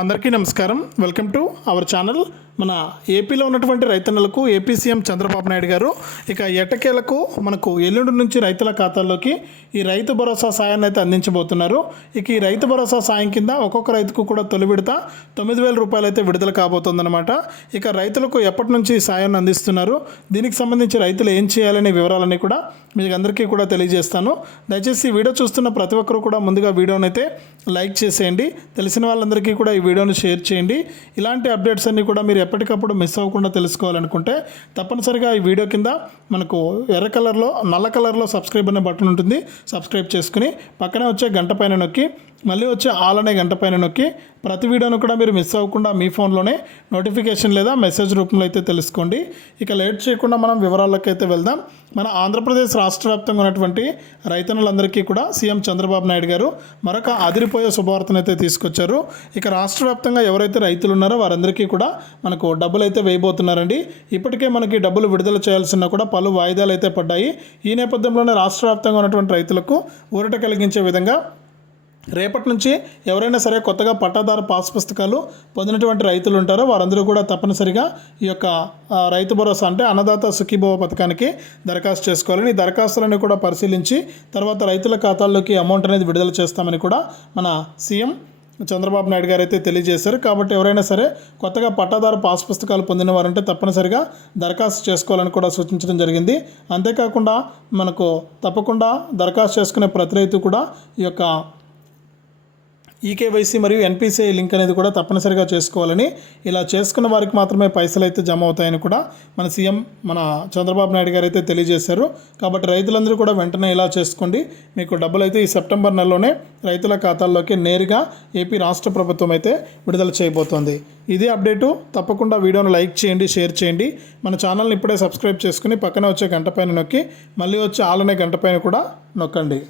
అందరికీ నమస్కారం. Welcome to our channel మన ఏపీలో ఉన్నటువంటి రైతన్నలకు ఏపీ సీఎం చంద్రబాబు నాయుడు గారు ఇక ఎట్టకేలకు మనకు ఎల్లుండి నుంచి రైతుల ఖాతాల్లోకి ఈ రైతు భరోసా సాయాన్ని అయితే అందించబోతున్నారు. ఇక ఈ రైతు భరోసా సాయం కింద ఒక్కొక్క రైతుకు కూడా తొలి విడత తొమ్మిది వేల రూపాయలు అయితే విడుదల కాబోతుందన్నమాట. ఇక రైతులకు ఎప్పటి నుంచి ఈ సాయాన్ని అందిస్తున్నారు? దీనికి సంబంధించి రైతులు ఏం చేయాలనే వివరాలన్నీ కూడా మీకు అందరికీ కూడా తెలియజేస్తాను. దయచేసి వీడియో చూస్తున్న ప్రతి ఒక్కరు కూడా ముందుగా వీడియోనైతే అయితే లైక్ చేసేయండి. తెలిసిన వాళ్ళందరికీ కూడా వీడియోని షేర్ చేయండి. ఇలాంటి అప్డేట్స్ అన్నీ కూడా మీరు ఎప్పటికప్పుడు మిస్ అవ్వకుండా తెలుసుకోవాలనుకుంటే తప్పనిసరిగా ఈ వీడియో కింద మనకు ఎర్ర కలర్లో నల్ల కలర్లో సబ్స్క్రైబ్ అనే బటన్ ఉంటుంది. సబ్స్క్రైబ్ చేసుకుని పక్కనే వచ్చే గంట పైన నొక్కి మళ్ళీ వచ్చే ఆల్ అనే గంట పైన నొక్కి ప్రతి వీడియోను కూడా మీరు మిస్ అవ్వకుండా మీ ఫోన్లోనే నోటిఫికేషన్ లేదా మెసేజ్ రూపంలో అయితే తెలుసుకోండి. ఇక లేట్ చేయకుండా మనం వివరాల్లోకి అయితే వెళ్దాం. మన ఆంధ్రప్రదేశ్ రాష్ట్ర వ్యాప్తంగా ఉన్నటువంటి రైతన్నులందరికీ కూడా సీఎం చంద్రబాబు నాయుడు గారు మరొక అదిరిపోయే శుభవార్తను అయితే తీసుకొచ్చారు. ఇక రాష్ట్ర వ్యాప్తంగా ఎవరైతే రైతులు ఉన్నారో వారందరికీ కూడా మనకు డబ్బులు అయితే వేయబోతున్నారండి. ఇప్పటికే మనకి డబ్బులు విడుదల చేయాల్సిన కూడా పలు వాయిదాలు అయితే పడ్డాయి. ఈ నేపథ్యంలోనే రాష్ట్ర వ్యాప్తంగా ఉన్నటువంటి రైతులకు ఊరట కలిగించే విధంగా రేపటి నుంచి ఎవరైనా సరే కొత్తగా పట్టాదారు పాస్ పుస్తకాలు పొందినటువంటి రైతులు ఉంటారో వారందరూ కూడా తప్పనిసరిగా ఈ యొక్క రైతు భరోసా అంటే అన్నదాత సుఖీభవ పథకానికి దరఖాస్తు చేసుకోవాలని ఈ దరఖాస్తులను కూడా పరిశీలించి తర్వాత రైతుల ఖాతాల్లోకి అమౌంట్ అనేది విడుదల చేస్తామని కూడా మన సీఎం చంద్రబాబు నాయుడు గారు అయితే తెలియజేశారు. కాబట్టి ఎవరైనా సరే కొత్తగా పట్టాదారు పాస్ పుస్తకాలు పొందిన వారంటే తప్పనిసరిగా దరఖాస్తు చేసుకోవాలని కూడా సూచించడం జరిగింది. అంతేకాకుండా మనకు తప్పకుండా దరఖాస్తు చేసుకునే ప్రతి రైతు కూడా ఈ యొక్క ఈకేవైసీ మరియు ఎన్పిసిఐ లింక్ అనేది కూడా తప్పనిసరిగా చేసుకోవాలని ఇలా చేసుకున్న వారికి మాత్రమే పైసలు అయితే జమ అవుతాయని కూడా మన సీఎం మన చంద్రబాబు నాయుడు గారు అయితే తెలియజేశారు. కాబట్టి రైతులందరూ కూడా వెంటనే ఇలా చేసుకోండి. మీకు డబ్బులు అయితే ఈ సెప్టెంబర్ నెలలోనే రైతుల ఖాతాల్లోకి నేరుగా ఏపీ రాష్ట్ర ప్రభుత్వం అయితే విడుదల చేయబోతోంది. ఇదే అప్డేటు. తప్పకుండా వీడియోను లైక్ చేయండి షేర్ చేయండి. మన ఛానల్ని ఇప్పుడే సబ్స్క్రైబ్ చేసుకుని పక్కన వచ్చే గంట పైన నొక్కి మళ్ళీ వచ్చే ఆలనే గంట పైన కూడా నొక్కండి.